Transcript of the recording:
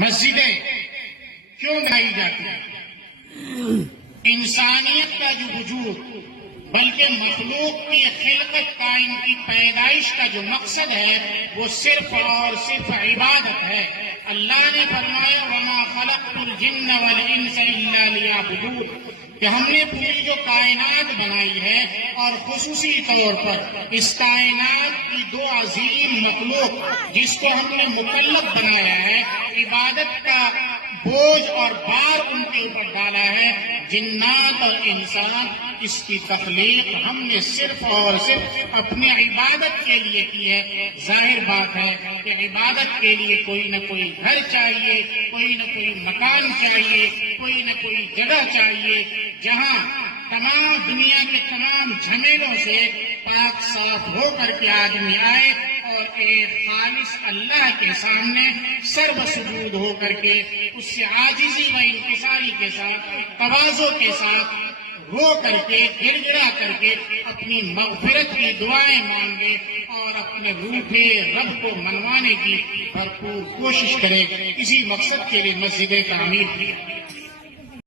مسجدیں کیوں بنائی جاتی ہیں؟ انسانیت کا جو وجود بلکہ مخلوق کی خلقت کائن کی پیدائش کا جو مقصد ہے وہ صرف اور صرف عبادت ہے۔ اللہ نے فرمایا وَمَا خَلَقْتُ الْجِنَّ وَالْإِنسَ إِلَّا لِيَعْبُدُونِ کہ ہم نے پوری جو کائنات بنائی ہے اور خصوصی طور پر اس کائنات کی دو عظیم مخلوق جس کو ہم نے مکلف بنایا ہے، عبادت کا بوجھ اور بار ان کے اوپر ڈالا ہے، جنات اور انسان، اس کی تخلیق ہم نے صرف اور صرف اپنی عبادت کے لیے کی ہے۔ ظاہر بات ہے کہ عبادت کے لیے کوئی نہ کوئی گھر چاہیے، کوئی نہ کوئی مکان چاہیے، کوئی نہ کوئی جگہ چاہیے جہاں تمام دنیا کے تمام جھمیلوں سے پاک صاف ہو کر کے آدمی آئے اور ایک خالص اللہ کے سامنے سرب سجود ہو کر کے اس سے عاجزی و انکساری کے ساتھ تواضع کے ساتھ رو کر کے گر گڑا کر کے اپنی مغفرت کی دعائیں مانگے اور اپنے روحے رب کو منوانے کی بھرپور کوشش کرے۔ اسی مقصد کے لیے مسجدیں تعمیر کی۔